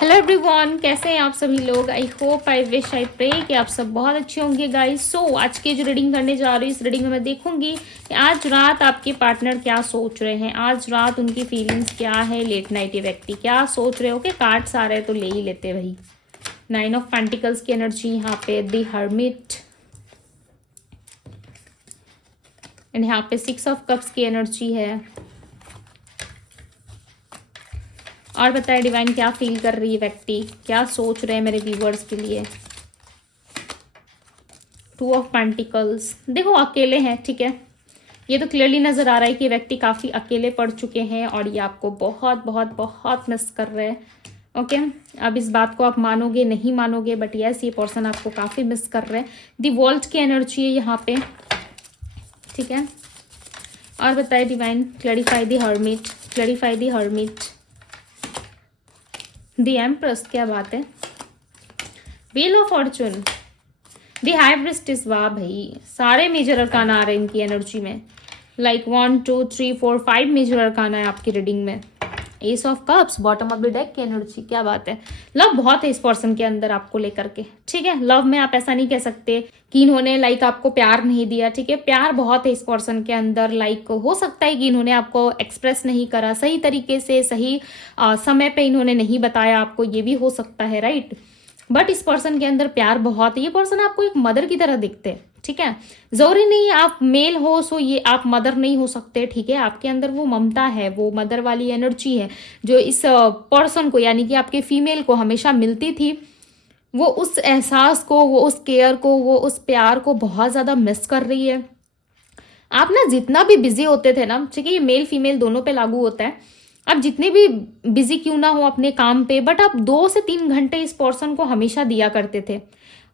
Hello everyone, कैसे हैं आप सभी लोग। I hope I wish I pray कि आप सब बहुत अच्छे होंगे गाइस। सो आज की जो रीडिंग करने जा रही हूँ, इस रीडिंग में मैं देखूंगी कि आज रात आपके पार्टनर क्या सोच रहे हैं, आज रात उनकी फीलिंग्स क्या है, लेट नाइट ये व्यक्ति क्या सोच रहे हो। ओके, कार्ड्स आ रहे हैं तो ले ही लेते भाई। 9 ऑफ पेंटिकल्स की एनर्जी यहाँ पे, द हर्मिट, एंड यहाँ पे 6 ऑफ कप्स की एनर्जी है। और बताए डिवाइन क्या फील कर रही है व्यक्ति, क्या सोच रहे हैं मेरे व्यूवर्स के लिए। 2 ऑफ पेंटिकल्स, देखो अकेले हैं, ठीक है। ये तो क्लियरली नजर आ रहा है कि व्यक्ति काफी अकेले पड़ चुके हैं और ये आपको बहुत बहुत बहुत मिस कर रहे हैं। ओके, अब इस बात को आप मानोगे नहीं मानोगे, बट यस, ये पर्सन आपको काफी मिस कर रहे हैं। दी वॉल्ट की एनर्जी है यहाँ पे, ठीक है। और बताए divine, clarify the hermit, clarify the hermit, the empress, क्या बात है। Wheel of Fortune, the high priestess, वाह भाई, सारे मेजर अरकाना आ रहे हैं इनकी एनर्जी में। लाइक 1 2 3 4 5 मेजर अरकाना है आपकी रीडिंग में। S of cups, bottom of the deck की एनर्जी, क्या बात है। लव बहुत है इस पर्सन के अंदर आपको लेकर के, ठीक है। लव में आप ऐसा नहीं कह सकते कि इन्होंने लाइक आपको प्यार नहीं दिया, ठीक है। प्यार बहुत है इस पर्सन के अंदर। लाइक हो सकता है कि इन्होंने आपको एक्सप्रेस नहीं करा सही तरीके से, सही समय पे इन्होंने नहीं बताया आपको, ये भी हो सकता है, राइट। बट इस पर्सन के अंदर प्यार बहुत है। ये पर्सन आपको एक मदर की तरह दिखते हैं, ठीक है। जरूरी नहीं आप मेल हो सो ये आप मदर नहीं हो सकते, ठीक है। आपके अंदर वो ममता है, वो मदर वाली एनर्जी है जो इस पर्सन को, यानी कि आपके फीमेल को हमेशा मिलती थी। वो उस एहसास को, वो उस केयर को, वो उस प्यार को बहुत ज्यादा मिस कर रही है। आप ना जितना भी बिजी होते थे ना, ठीक है, ये मेल फीमेल दोनों पे लागू होता है। आप जितने भी बिजी क्यों ना हो अपने काम पे, बट आप 2 से 3 घंटे इस पर्सन को हमेशा दिया करते थे।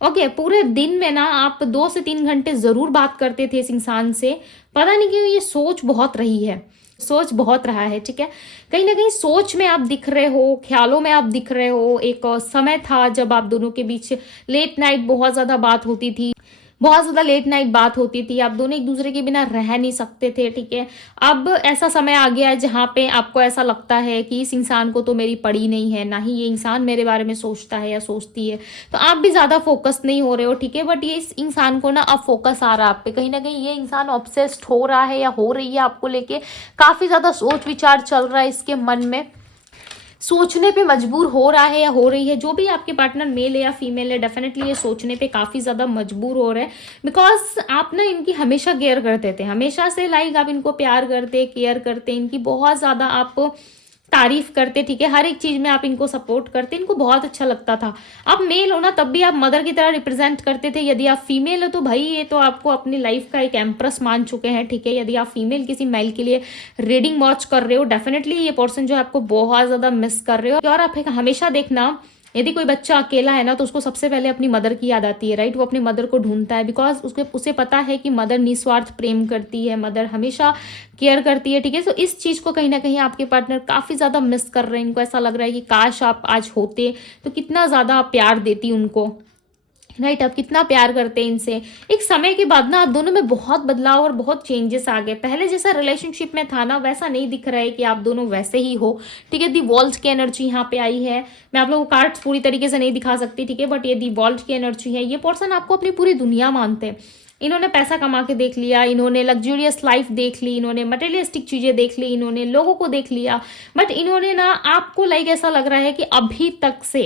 ओके, पूरे दिन में ना आप 2 से 3 घंटे जरूर बात करते थे इस इंसान से। पता नहीं क्यों ये सोच बहुत रही है, सोच बहुत रहा है, ठीक है। कहीं ना कहीं सोच में आप दिख रहे हो, ख्यालों में आप दिख रहे हो। एक समय था जब आप दोनों के बीच लेट नाइट बहुत ज्यादा बात होती थी, बहुत ज्यादा लेट नाइट बात होती थी। आप दोनों एक दूसरे के बिना रह नहीं सकते थे, ठीक है। अब ऐसा समय आ गया है जहाँ पे आपको ऐसा लगता है कि इस इंसान को तो मेरी पड़ी नहीं है, ना ही ये इंसान मेरे बारे में सोचता है या सोचती है। तो आप भी ज्यादा फोकस नहीं हो रहे हो, ठीक है। बट ये इस इंसान को ना अब फोकस आ रहा है आप पे। कहीं ना कहीं ये इंसान ऑब्सेस्ड हो रहा है या हो रही है आपको लेके। काफी ज्यादा सोच विचार चल रहा है इसके मन में, सोचने पे मजबूर हो रहा है या हो रही है। जो भी आपके पार्टनर मेल है या फीमेल है, डेफिनेटली ये सोचने पे काफी ज्यादा मजबूर हो रहे हैं। बिकॉज आप ना इनकी हमेशा केयर करते थे, हमेशा से लाइक आप इनको प्यार करते, केयर करते, इनकी बहुत ज्यादा आप तारीफ करते, ठीक है। हर एक चीज में आप इनको सपोर्ट करते, इनको बहुत अच्छा लगता था। आप मेल हो ना, तब भी आप मदर की तरह रिप्रेजेंट करते थे। यदि आप फीमेल हो तो भाई ये तो आपको अपनी लाइफ का एक एम्प्रेस मान चुके हैं, ठीक है। यदि आप फीमेल किसी मेल के लिए रीडिंग वॉच कर रहे हो, डेफिनेटली ये पर्सन जो है आपको बहुत ज्यादा मिस कर रहे हो। और आप हमेशा देखना, यदि कोई बच्चा अकेला है ना तो उसको सबसे पहले अपनी मदर की याद आती है, राइट। वो अपनी मदर को ढूंढता है, बिकॉज उसे पता है कि मदर निस्वार्थ प्रेम करती है, मदर हमेशा केयर करती है, ठीक है। तो इस चीज को कहीं ना कहीं आपके पार्टनर काफी ज्यादा मिस कर रहे हैं। इनको ऐसा लग रहा है कि काश आप आज होते तो कितना ज्यादा आप प्यार देती उनको, राइट। आप कितना प्यार करते हैं इनसे। एक समय के बाद ना आप दोनों में बहुत बदलाव और बहुत चेंजेस आ गए। पहले जैसा रिलेशनशिप में था ना, वैसा नहीं दिख रहा है कि आप दोनों वैसे ही हो, ठीक है। दी वॉल्ट की एनर्जी यहाँ पे आई है। मैं आप लोगों को कार्ड्स पूरी तरीके से नहीं दिखा सकती, ठीक है, बट ये दी वॉल्ट की एनर्जी है। ये पर्सन आपको अपनी पूरी दुनिया मानते हैं। इन्होंने पैसा कमा के देख लिया, इन्होंने लग्जूरियस लाइफ देख ली, इन्होंने मटेरियलिस्टिक चीजें देख ली, इन्होंने लोगों को देख लिया, बट इन्होंने ना आपको लाइक ऐसा लग रहा है कि अभी तक से,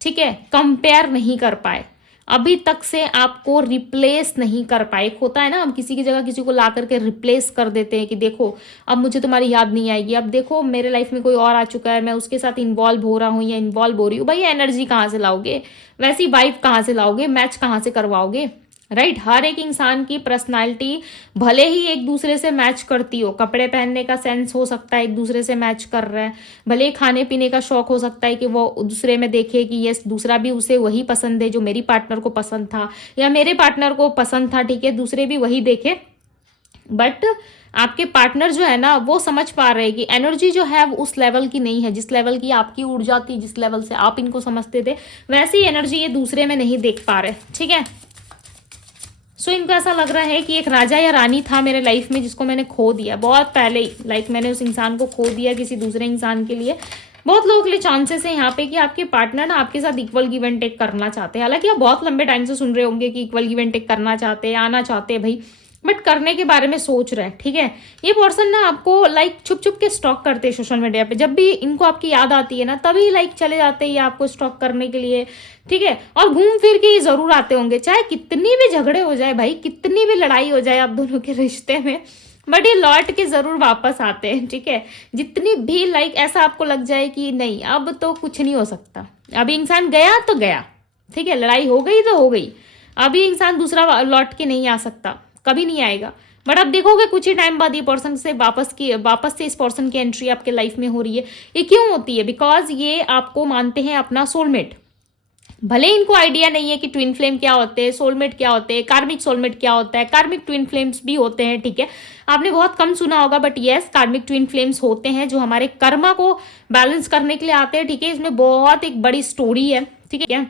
ठीक है, कंपेयर नहीं कर पाए, अभी तक से आपको रिप्लेस नहीं कर पाए। एक होता है ना, हम किसी की जगह किसी को ला करके रिप्लेस कर देते हैं कि देखो अब मुझे तुम्हारी याद नहीं आएगी, अब देखो मेरे लाइफ में कोई और आ चुका है, मैं उसके साथ इन्वॉल्व हो रहा हूँ या इन्वॉल्व हो रही हूँ। भाई एनर्जी कहाँ से लाओगे, वैसी वाइब कहाँ से लाओगे, मैच कहाँ से करवाओगे, राइट। हर एक इंसान की पर्सनालिटी भले ही एक दूसरे से मैच करती हो, कपड़े पहनने का सेंस हो सकता है एक दूसरे से मैच कर रहा है, भले खाने पीने का शौक हो सकता है कि वो दूसरे में देखे कि ये दूसरा भी उसे वही पसंद है जो मेरी पार्टनर को पसंद था या मेरे पार्टनर को पसंद था, ठीक है, दूसरे भी वही देखे। बट आपके पार्टनर जो है ना वो समझ पा रहे हैं कि एनर्जी जो है वो उस लेवल की नहीं है जिस लेवल की आपकी ऊर्जा थी, जिस लेवल से आप इनको समझते थे, वैसी एनर्जी ये दूसरे में नहीं देख पा रहे, ठीक है। सो इनको ऐसा लग रहा है कि एक राजा या रानी था मेरे लाइफ में जिसको मैंने खो दिया बहुत पहले ही, लाइक मैंने उस इंसान को खो दिया किसी दूसरे इंसान के लिए। बहुत लोगों के लिए चांसेस है यहाँ पे कि आपके पार्टनर ना आपके साथ इक्वल गिव एंड टेक करना चाहते हैं। हालांकि आप बहुत लंबे टाइम से सुन रहे होंगे कि इक्वल गिव एंड टेक करना चाहते हैं, आना चाहते हैं भाई, बट करने के बारे में सोच रहे हैं। ठीक है, ये पर्सन ना आपको लाइक छुप छुप के स्टॉक करते हैं सोशल मीडिया पे। जब भी इनको आपकी याद आती है ना तभी लाइक चले जाते हैं ये आपको स्टॉक करने के लिए। ठीक है, और घूम फिर के ये जरूर आते होंगे, चाहे कितनी भी झगड़े हो जाए भाई, कितनी भी लड़ाई हो जाए आप दोनों के रिश्ते में, बट ये लौट के जरूर वापस आते हैं। ठीक है, जितनी भी लाइक ऐसा आपको लग जाए कि नहीं अब तो कुछ नहीं हो सकता, अभी इंसान गया तो गया, ठीक है, लड़ाई हो गई तो हो गई, अभी इंसान दूसरा लौट के नहीं आ सकता, कभी नहीं आएगा। बट अब देखोगे कुछ ही टाइम बाद ये पर्सन से वापस से इस पर्सन की एंट्री आपके लाइफ में हो रही है। ये क्यों होती है? बिकॉज ये आपको मानते हैं अपना सोलमेट। भले इनको आइडिया नहीं है कि ट्विन फ्लेम क्या होते हैं, सोलमेट क्या होते हैं, कार्मिक सोलमेट क्या होता है, कार्मिक ट्विन फ्लेम्स भी होते हैं। ठीक है, आपने बहुत कम सुना होगा, बट यस, कार्मिक ट्विन फ्लेम्स होते हैं जो हमारे कर्मा को बैलेंस करने के लिए आते हैं। ठीक है, इसमें बहुत एक बड़ी स्टोरी है। ठीक है,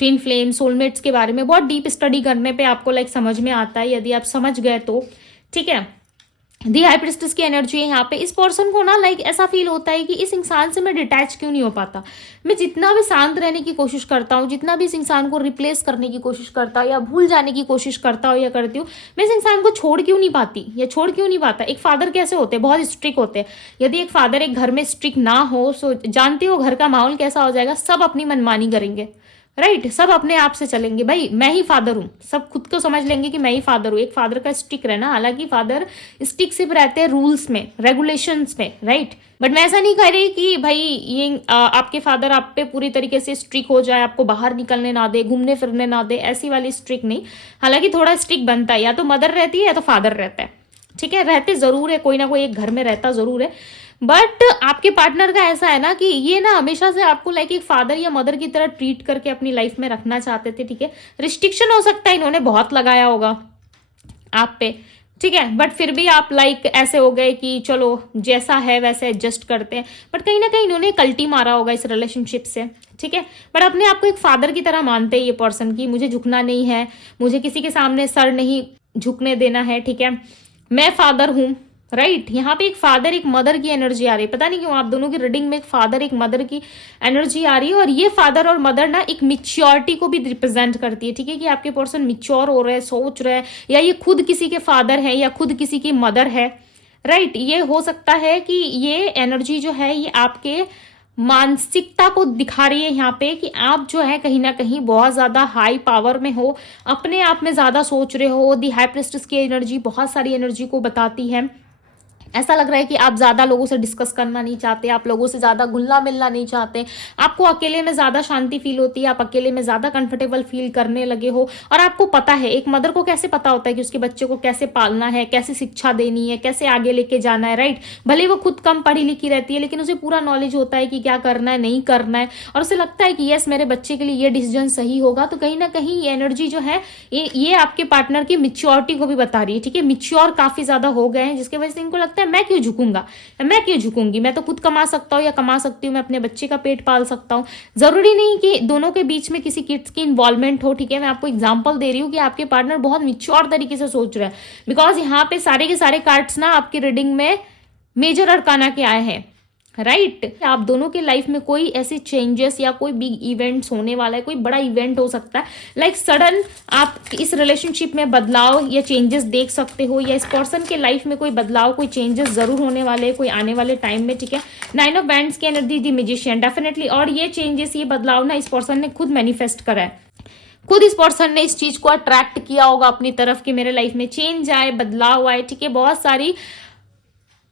ट्विन फ्लेम सोलमेट्स के बारे में बहुत डीप स्टडी करने पे आपको लाइक समझ में आता है, यदि आप समझ गए तो। ठीक है, दी हाई प्रिस्टेस की एनर्जी है यहाँ पे। इस पर्सन को ना लाइक ऐसा फील होता है कि इस इंसान से मैं डिटैच क्यों नहीं हो पाता। मैं जितना भी शांत रहने की कोशिश करता हूँ, जितना भी इस इंसान को रिप्लेस करने की कोशिश करता हूँ या भूल जाने की कोशिश करता हूँ या करती हूँ, मैं इस इंसान को छोड़ क्यों नहीं पाती या छोड़ क्यों नहीं पाता। एक फादर कैसे होते हैं? बहुत स्ट्रिक्ट होते हैं। यदि एक फादर एक घर में स्ट्रिक्ट ना हो तो जानते हो घर का माहौल कैसा हो जाएगा? सब अपनी मनमानी करेंगे, राइट, सब अपने आप से चलेंगे। भाई मैं ही फादर हूँ, सब खुद को समझ लेंगे कि मैं ही फादर हूँ। एक फादर का स्टिक रहना, हालांकि फादर स्टिक सिर्फ रहते हैं रूल्स में, रेगुलेशंस में, राइट, बट मैं ऐसा नहीं कह रही कि भाई ये आपके फादर आप पे पूरी तरीके से स्ट्रिक हो जाए, आपको बाहर निकलने ना दे, घूमने फिरने ना दे, ऐसी वाली स्ट्रिक नहीं। हालांकि थोड़ा स्ट्रिक बनता है, या तो मदर रहती है या तो फादर रहता है। ठीक है, रहते जरूर है, कोई ना कोई एक घर में रहता जरूर है। बट आपके पार्टनर का ऐसा है ना कि ये ना हमेशा से आपको लाइक एक फादर या मदर की तरह ट्रीट करके अपनी लाइफ में रखना चाहते थे। ठीक है, रिस्ट्रिक्शन हो सकता है इन्होंने बहुत लगाया होगा आप पे। ठीक है, बट फिर भी आप लाइक ऐसे हो गए कि चलो जैसा है वैसे एडजस्ट करते हैं। बट कहीं ना कहीं इन्होंने कल्टी मारा होगा इस रिलेशनशिप से। ठीक है, बट अपने आप को एक फादर की तरह मानते हैं ये पर्सन की, मुझे झुकना नहीं है, मुझे किसी के सामने सर नहीं झुकने देना है। ठीक है, मैं फादर हूं, राइट, यहाँ पे एक फादर एक मदर की एनर्जी आ रही है। पता नहीं क्यों आप दोनों की रीडिंग में एक फादर एक मदर की एनर्जी आ रही है। और ये फादर और मदर ना एक मिच्योरिटी को भी रिप्रेजेंट करती है। ठीक है, कि आपके पर्सन मिच्योर हो रहे हैं, सोच रहे हैं, या ये खुद किसी के फादर है या खुद किसी की मदर है, राइट। ये हो सकता है कि ये एनर्जी जो है ये आपके मानसिकता को दिखा रही है यहाँ पे, कि आप जो है कहीं ना कहीं बहुत ज्यादा हाई पावर में हो, अपने आप में ज्यादा सोच रहे हो। दी हाई प्रिस्टेस की एनर्जी बहुत सारी एनर्जी को बताती है। ऐसा लग रहा है कि आप ज्यादा लोगों से डिस्कस करना नहीं चाहते, आप लोगों से ज्यादा घुलना मिलना नहीं चाहते, आपको अकेले में ज्यादा शांति फील होती है, आप अकेले में ज्यादा कंफर्टेबल फील करने लगे हो। और आपको पता है, एक मदर को कैसे पता होता है कि उसके बच्चे को कैसे पालना है, कैसे शिक्षा देनी है, कैसे आगे लेके जाना है, राइट। भले वो खुद कम पढ़ी लिखी रहती है, लेकिन उसे पूरा नॉलेज होता है कि क्या करना है, नहीं करना है, और उसे लगता है कि यस मेरे बच्चे के लिए ये डिसीजन सही होगा। तो कहीं ना कहीं ये एनर्जी जो है ये आपके पार्टनर की मिच्योरिटी को भी बता रही है। ठीक है, मिच्योर काफी ज्यादा हो गए हैं, जिसकी वजह से इनको लगता है मैं क्यों झुकूंगा, मैं क्यों झुकूंगी, मैं तो खुद कमा सकता हूँ या कमा सकती हूँ, मैं अपने बच्चे का पेट पाल सकता हूँ। जरूरी नहीं कि दोनों के बीच में किसी किड्स की इन्वॉल्वमेंट हो। ठीक है, मैं आपको एग्जांपल दे रही हूँ कि आपके पार्टनर बहुत मिच्योर तरीके से सोच रहे हैं। बिकॉज यहाँ पे सारे के सारे कार्ड्स ना आपकी रीडिंग में मेजर अरकाना के आए हैं, राइट। आप दोनों के लाइफ में कोई ऐसे चेंजेस या कोई बिग इवेंट्स होने वाला है, कोई बड़ा इवेंट हो सकता है, लाइक सडन आप इस रिलेशनशिप में बदलाव या चेंजेस देख सकते हो, या इस पर्सन के लाइफ में कोई बदलाव, कोई चेंजेस जरूर होने वाले हैं कोई आने वाले टाइम में। ठीक है, 9 ऑफ वैंड्स की एनर्जी दी मैजिशियन, डेफिनेटली। और ये चेंजेस, ये बदलाव ना इस पर्सन ने खुद मैनिफेस्ट करा है, खुद इस पर्सन ने इस चीज को अट्रैक्ट किया होगा अपनी तरफ कि मेरे लाइफ में चेंज आए, बदलाव आए। ठीक है, बहुत सारी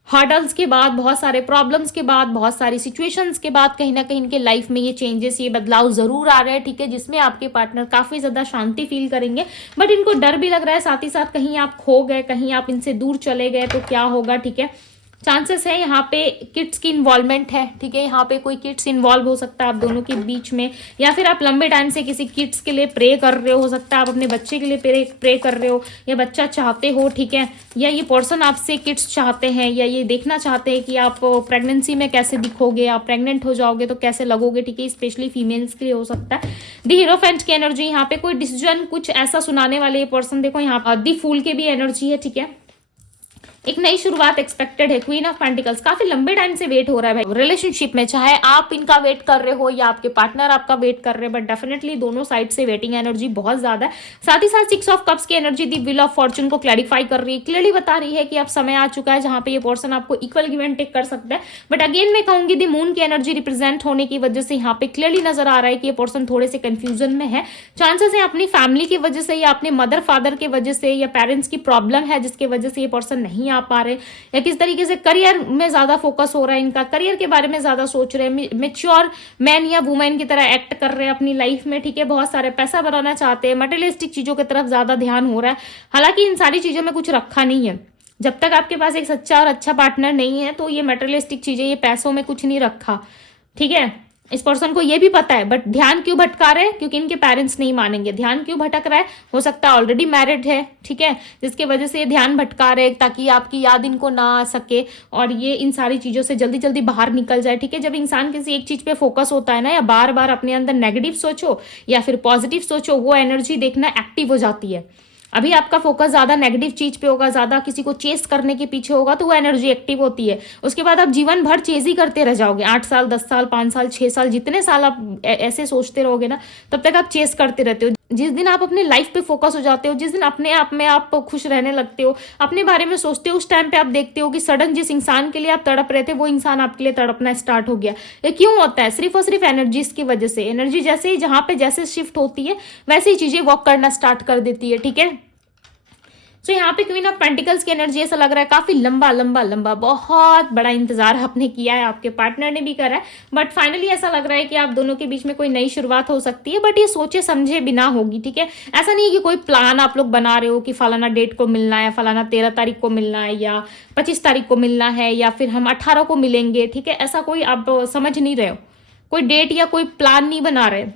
हर्डल्स के बाद, बहुत सारे प्रॉब्लम्स के बाद, बहुत सारी सिचुएशंस के बाद कहीं ना कहीं इनके लाइफ में ये चेंजेस, ये बदलाव जरूर आ रहे हैं। ठीक है, जिसमें आपके पार्टनर काफी ज्यादा शांति फील करेंगे, बट इनको डर भी लग रहा है साथ ही साथ, कहीं आप खो गए, कहीं आप इनसे दूर चले गए तो क्या होगा। ठीक है, चांसेस है यहाँ पे किड्स की इन्वॉल्वमेंट है। ठीक है, यहाँ पे कोई किड्स इन्वॉल्व हो सकता है आप दोनों के बीच में, या फिर आप लंबे टाइम से किसी किड्स के लिए प्रे कर रहे हो सकता है आप अपने बच्चे के लिए प्रे कर रहे हो, या बच्चा चाहते हो। ठीक है, या ये पर्सन आपसे किड्स चाहते हैं, या ये देखना चाहते हैं कि आप प्रेगनेंसी में कैसे दिखोगे, आप प्रेग्नेंट हो जाओगे तो कैसे लगोगे। ठीक है, स्पेशली फीमेल्स के लिए हो सकता है। दी हीरोफेंट की एनर्जी, यहाँ पे कोई डिसीजन कुछ ऐसा सुनाने वाले ये पर्सन, देखो यहाँ दी फूल के भी एनर्जी है। ठीक है, एक नई शुरुआत एक्सपेक्टेड है। क्वीन ऑफ पेंटिकल्स, काफी लंबे टाइम से वेट हो रहा है भाई रिलेशनशिप में, चाहे आप इनका वेट कर रहे हो या आपके पार्टनर आपका वेट कर रहे हैं, बट डेफिनेटली दोनों साइड से वेटिंग एनर्जी बहुत ज्यादा है। साथ ही साथ 6 ऑफ कप्स की energy the wheel of Fortune को क्लैरिफाई कर रही है, क्लियरली बता रही है कि अब समय आ चुका है जहां पे ये पर्सन आपको इक्वल गिव एंड टेक कर सकता है। बट अगेन मैं कहूंगी दी मून की एनर्जी रिप्रेजेंट होने की वजह से यहाँ पे क्लियरली नजर आ रहा है कि ये पर्सन थोड़े से कंफ्यूजन में है। चांसेस है अपनी फैमिली की वजह से या अपने मदर फादर की वजह से या पेरेंट्स की प्रॉब्लम है जिसकी वजह से ये पर्सन नहीं आ पा रहे, या किस तरीके से करियर में ज्यादा फोकस हो रहा है इनका, करियर के बारे में ज्यादा सोच रहे हैं, मेच्योर मैन या वुमेन की तरह एक्ट कर रहे हैं अपनी लाइफ में, ठीक है। बहुत सारे पैसा बनाना चाहते हैं, मटेरियलिस्टिक चीजों की तरफ ज्यादा ध्यान हो रहा है। हालांकि इन सारी चीजों में कुछ रखा नहीं है। जब तक आपके पास एक सच्चा और अच्छा पार्टनर नहीं है तो ये मटेरियलिस्टिक चीजें, ये पैसों में कुछ नहीं रखा, ठीक है। इस पर्सन को ये भी पता है, बट ध्यान क्यों भटका रहे हैं, क्योंकि इनके पेरेंट्स नहीं मानेंगे। ध्यान क्यों भटक रहा है, हो सकता है ऑलरेडी मैरिड है, ठीक है, जिसकी वजह से ये ध्यान भटका रहे ताकि आपकी याद इनको ना आ सके और ये इन सारी चीजों से जल्दी जल्दी बाहर निकल जाए, ठीक है। जब इंसान किसी एक चीज पे फोकस होता है ना, या बार बार अपने अंदर नेगेटिव सोचो या फिर पॉजिटिव सोचो, वो एनर्जी देखना एक्टिव हो जाती है। अभी आपका फोकस ज्यादा नेगेटिव चीज पे होगा, ज्यादा किसी को चेस करने के पीछे होगा, तो वो एनर्जी एक्टिव होती है। उसके बाद आप जीवन भर चेज ही करते रह जाओगे। 8 साल 10 साल 5 साल 6 साल जितने साल आप ऐसे सोचते रहोगे ना, तब तक आप चेस करते रहते हो। जिस दिन आप अपने लाइफ पे फोकस हो जाते हो, जिस दिन अपने आप में आप खुश रहने लगते हो, अपने बारे में सोचते हो, उस टाइम पे आप देखते हो कि सडन जिस इंसान के लिए आप तड़प रहे थे वो इंसान आपके लिए तड़पना स्टार्ट हो गया। ये क्यों होता है? सिर्फ और सिर्फ एनर्जीज की वजह से। एनर्जी जैसे ही जहां पे जैसे शिफ्ट होती है वैसे ही चीजें वर्क करना स्टार्ट कर देती है, ठीक है। तो यहाँ पे क्वीन ऑफ पेंटिकल्स की एनर्जी ऐसा लग रहा है काफी लंबा लंबा लंबा बहुत बड़ा इंतजार आपने किया है, आपके पार्टनर ने भी करा है, बट फाइनली ऐसा लग रहा है कि आप दोनों के बीच में कोई नई शुरुआत हो सकती है, बट ये सोचे समझे बिना होगी, ठीक है। ऐसा नहीं है कि कोई प्लान आप लोग बना रहे हो कि फलाना डेट को मिलना है, फलाना 13 तारीख को मिलना है या 25 तारीख को मिलना है या फिर हम 18 को मिलेंगे, ठीक है। ऐसा कोई आप समझ नहीं रहे हो, कोई डेट या कोई प्लान नहीं बना रहे,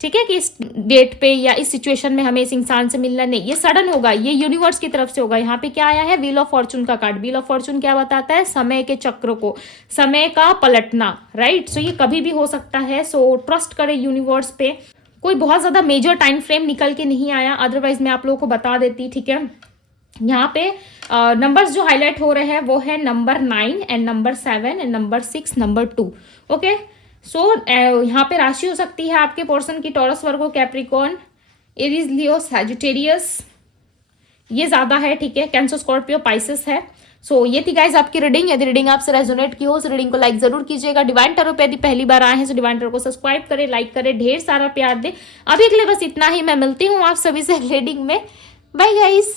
ठीक है, कि इस डेट पे या इस सिचुएशन में हमें इस इंसान से मिलना नहीं। ये सडन होगा, ये यूनिवर्स की तरफ से होगा। यहाँ पे क्या आया है? व्हील ऑफ फॉर्चून का कार्ड। व्हील ऑफ फॉर्चून क्या बताता है? समय के चक्र को, समय का पलटना, राइट। सो ये कभी भी हो सकता है। सो ट्रस्ट करें यूनिवर्स पे। कोई बहुत ज्यादा मेजर टाइम फ्रेम निकल के नहीं आया, अदरवाइज मैं आप लोगों को बता देती, ठीक है। यहाँ पे नंबर्स जो हाईलाइट हो रहे हैं वो है number 9 and number 7 and number 6 number 2, okay. So यहाँ पे राशि हो सकती है आपके पोर्शन की Taurus, Virgo, Capricorn, Aries, Leo, Sagittarius, ये ज्यादा है, ठीक है। कैंसर, स्कॉर्पियो, पाइसेस है। सो ये थी गाइज आपकी रीडिंग। यदि रीडिंग आपसे रेजोनेट की हो उस रीडिंग को लाइक जरूर कीजिएगा। डिवाइन टैरो पे यदि पहली बार आए हैं तो डिवाइन टैरो को सब्सक्राइब करें, लाइक करें, ढेर सारा प्यार दे। अभी के लिए बस इतना ही। मैं मिलती हूँ आप सभी से रीडिंग में। Bye guys.